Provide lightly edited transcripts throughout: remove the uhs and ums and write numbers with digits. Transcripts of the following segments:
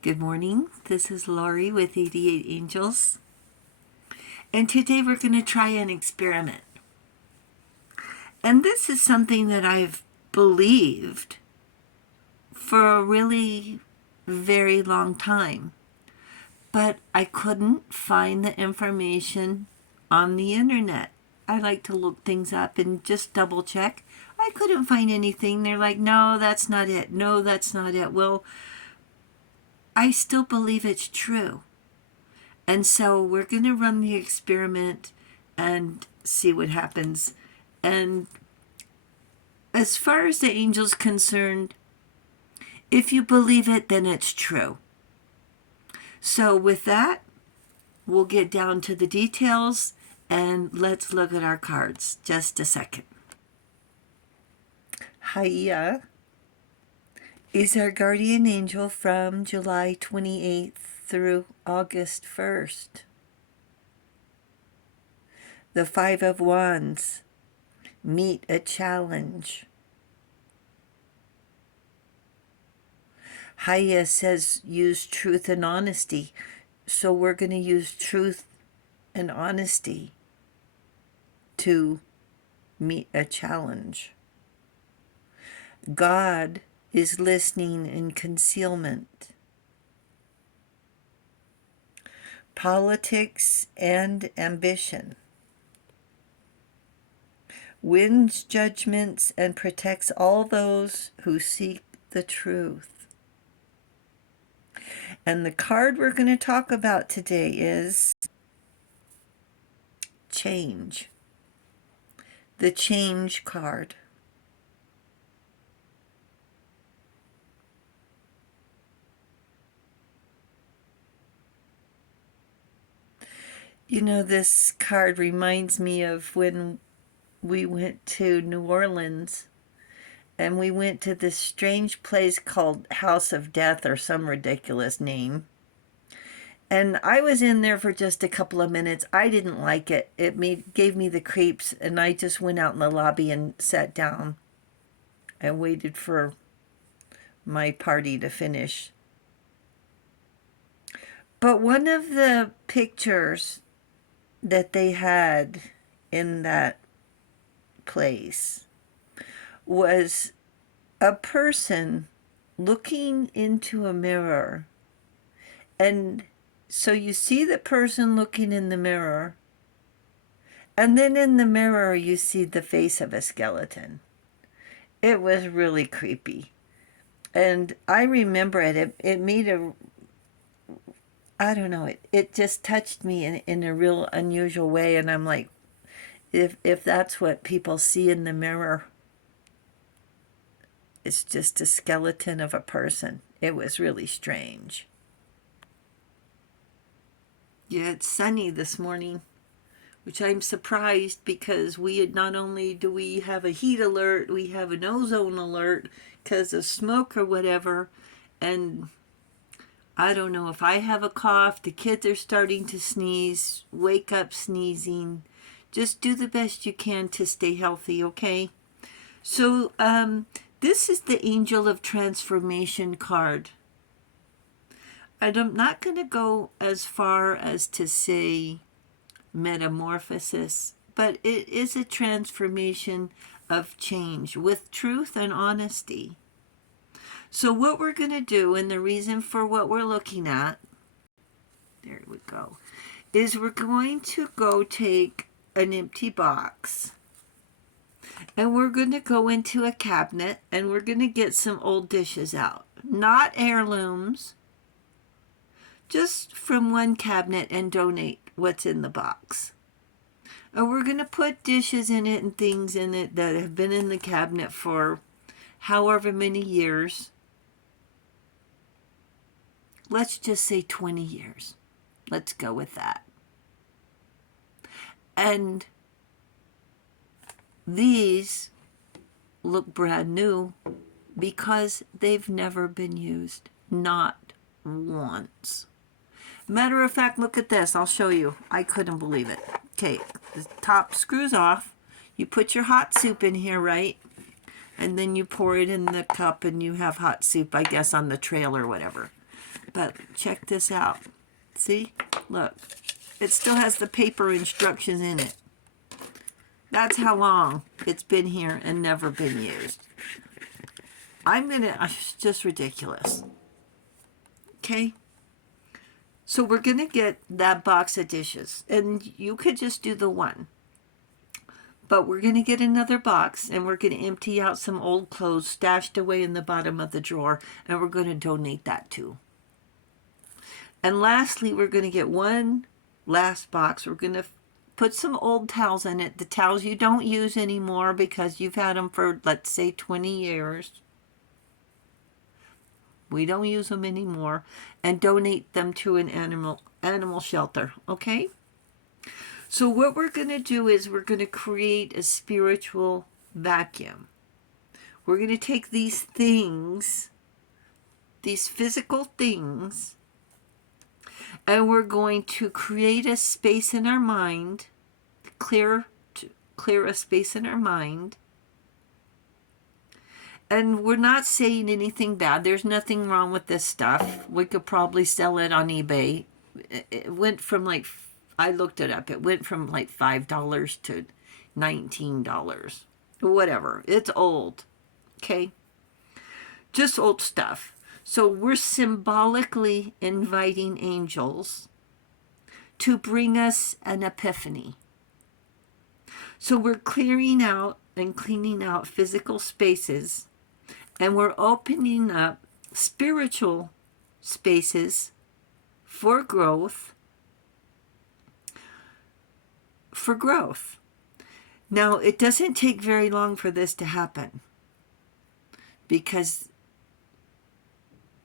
Good morning. This is Laurie with 88 Angels. And today we're going to try an experiment. And this is something that I've believed for a really very long time. But I couldn't find the information on the internet. I like to look things up and just double check. I couldn't find anything. They're like, no, that's not it. No, that's not it. Well, I still believe it's true. And so we're going to run the experiment and see what happens. And as far as the angel's concerned, if you believe it, then it's true. So with that, we'll get down to the details and let's look at our cards. Just a second. Haya is our guardian angel from July 28th through August 1st. The Five of Wands, meet a challenge. Haya says use truth and honesty. So we're going to use truth and honesty to meet a challenge. God is listening in concealment. Politics and ambition. Wins judgments and protects all those who seek the truth. And the card we're going to talk about today is change. The change card. You know, this card reminds me of when we went to New Orleans and we went to this strange place called House of Death or some ridiculous name. And I was in there for just a couple of minutes. I didn't like it. It gave me the creeps, and I just went out in the lobby and sat down and waited for my party to finish. But one of the pictures that they had in that place was a person looking into a mirror. And so you see the person looking in the mirror, and then in the mirror you see the face of a skeleton. It was really creepy. And I remember it made a, I don't know, it just touched me in a real unusual way. And I'm like, if that's what people see in the mirror, it's just a skeleton of a person. It was really strange. Yeah, it's sunny this morning, which I'm surprised because not only do we have a heat alert, we have an ozone alert because of smoke or whatever. And I don't know if I have a cough, the kids are starting to sneeze, wake up sneezing. Just do the best you can to stay healthy, okay? So this is the Angel of Transformation card. I'm not going to go as far as to say metamorphosis, but it is a transformation of change with truth and honesty. So what we're going to do, and the reason for what we're looking at, there we go, is we're going to go take an empty box and we're going to go into a cabinet and we're going to get some old dishes out. Not heirlooms, just from one cabinet, and donate what's in the box. And we're going to put dishes in it and things in it that have been in the cabinet for however many years. Let's just say 20 years. Let's go with that. And these look brand new because they've never been used. Not once. Matter of fact, look at this. I'll show you. I couldn't believe it. Okay, the top screws off. You put your hot soup in here, right? And then you pour it in the cup and you have hot soup, I guess, on the trail or whatever. But check this out. See? Look. It still has the paper instructions in it. That's how long it's been here and never been used. It's just ridiculous. Okay? So we're going to get that box of dishes. And you could just do the one. But we're going to get another box, and we're going to empty out some old clothes stashed away in the bottom of the drawer, and we're going to donate that too. And lastly, we're going to get one last box. We're going to put some old towels in it, the towels you don't use anymore because you've had them for, let's say, 20 years. We don't use them anymore, and donate them to an animal shelter, okay? So what we're going to do is we're going to create a spiritual vacuum. We're going to take these things, these physical things, and we're going to create a space in our mind, clear a space in our mind. And we're not saying anything bad. There's nothing wrong with this stuff. We could probably sell it on eBay. It went from I looked it up. It went from $5 to $19. Whatever. It's old. Okay? Just old stuff. So we're symbolically inviting angels to bring us an epiphany. So we're clearing out and cleaning out physical spaces, and we're opening up spiritual spaces for growth. Now, it doesn't take very long for this to happen because,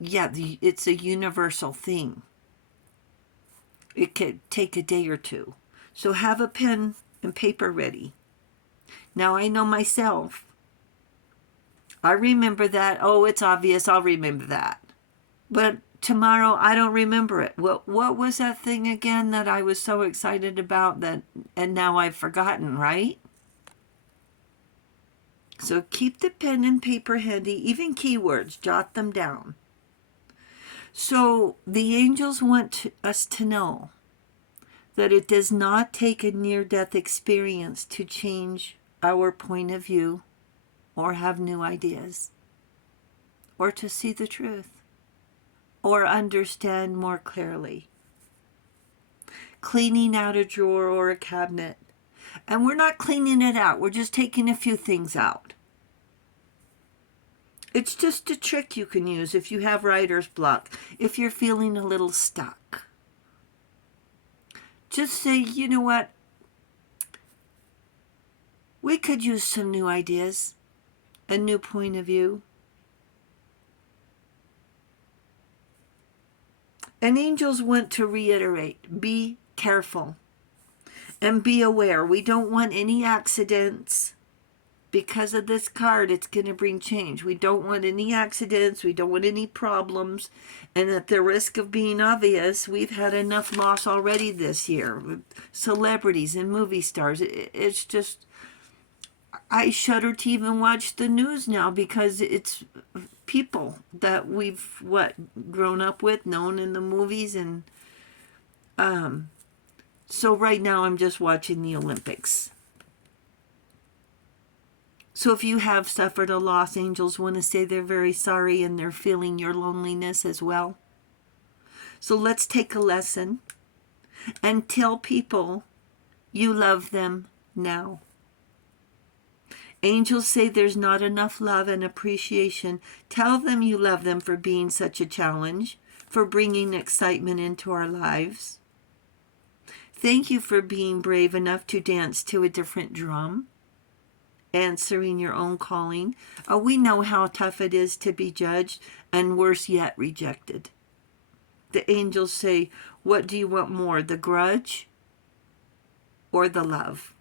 it's a universal thing. It could take a day or two. So have a pen and paper ready. Now, I know myself. I remember that. Oh, it's obvious. I'll remember that. But tomorrow, I don't remember it. What was that thing again that I was so excited about and now I've forgotten, right? So keep the pen and paper handy, even keywords, jot them down. So the angels want us to know that it does not take a near-death experience to change our point of view or have new ideas or to see the truth or understand more clearly. Cleaning out a drawer or a cabinet. And we're not cleaning it out. We're just taking a few things out. It's just a trick you can use if you have writer's block, if you're feeling a little stuck. Just say, you know what? We could use some new ideas, a new point of view. And angels want to reiterate, be careful and be aware. We don't want any accidents. Because of this card, it's going to bring change. We don't want any accidents. We don't want any problems. And at the risk of being obvious, we've had enough loss already this year with celebrities and movie stars. It's just, I shudder to even watch the news now because it's people that we've, grown up with, known in the movies. And so right now I'm just watching the Olympics. So if you have suffered a loss, angels want to say they're very sorry and they're feeling your loneliness as well. So let's take a lesson and tell people you love them now. Angels say there's not enough love and appreciation. Tell them you love them for being such a challenge, for bringing excitement into our lives. Thank you for being brave enough to dance to a different drum. Answering your own calling. We know how tough it is to be judged and worse yet rejected. The angels say, what do you want more, the grudge or the love?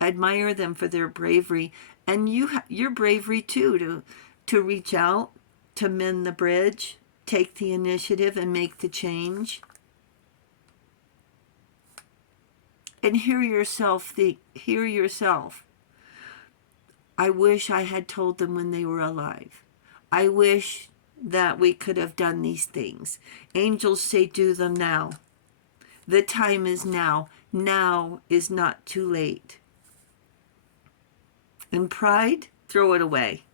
Admire them for their bravery and your bravery too to reach out, to mend the bridge, take the initiative and make the change. And hear yourself. I wish I had told them when they were alive. I wish that we could have done these things. Angels say, do them now. The time is now. Now is not too late. And pride, throw it away.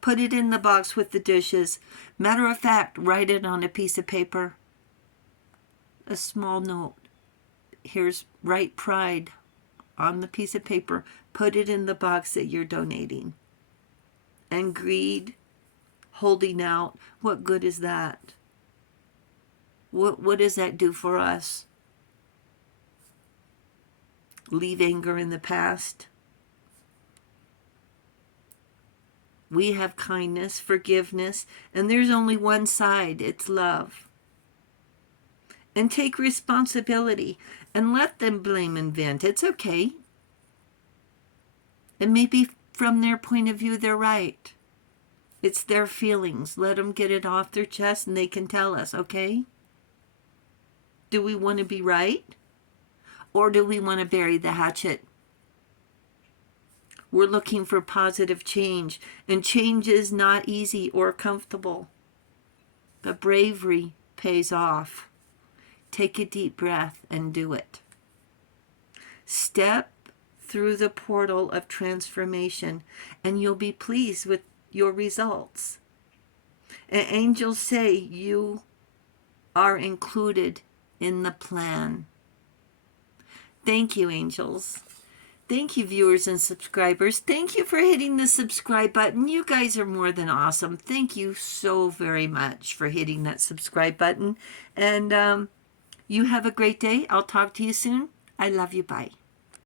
Put it in the box with the dishes. Matter of fact, write it on a piece of paper. A small note. Write pride on the piece of paper. Put it in the box that you're donating. And greed, holding out, what good is that? What does that do for us? Leave anger in the past. We have kindness, forgiveness, and there's only one side. It's love. And take responsibility and let them blame and vent. It's okay. And maybe from their point of view, they're right. It's their feelings. Let them get it off their chest and they can tell us, okay? Do we want to be right? Or do we want to bury the hatchet? We're looking for positive change, and change is not easy or comfortable. But bravery pays off. Take a deep breath and do it. Step through the portal of transformation, and you'll be pleased with your results. And angels say you are included in the plan. Thank you, angels. Thank you, viewers and subscribers. Thank you for hitting the subscribe button. You guys are more than awesome. Thank you so very much for hitting that subscribe button. And you have a great day. I'll talk to you soon. I love you. Bye.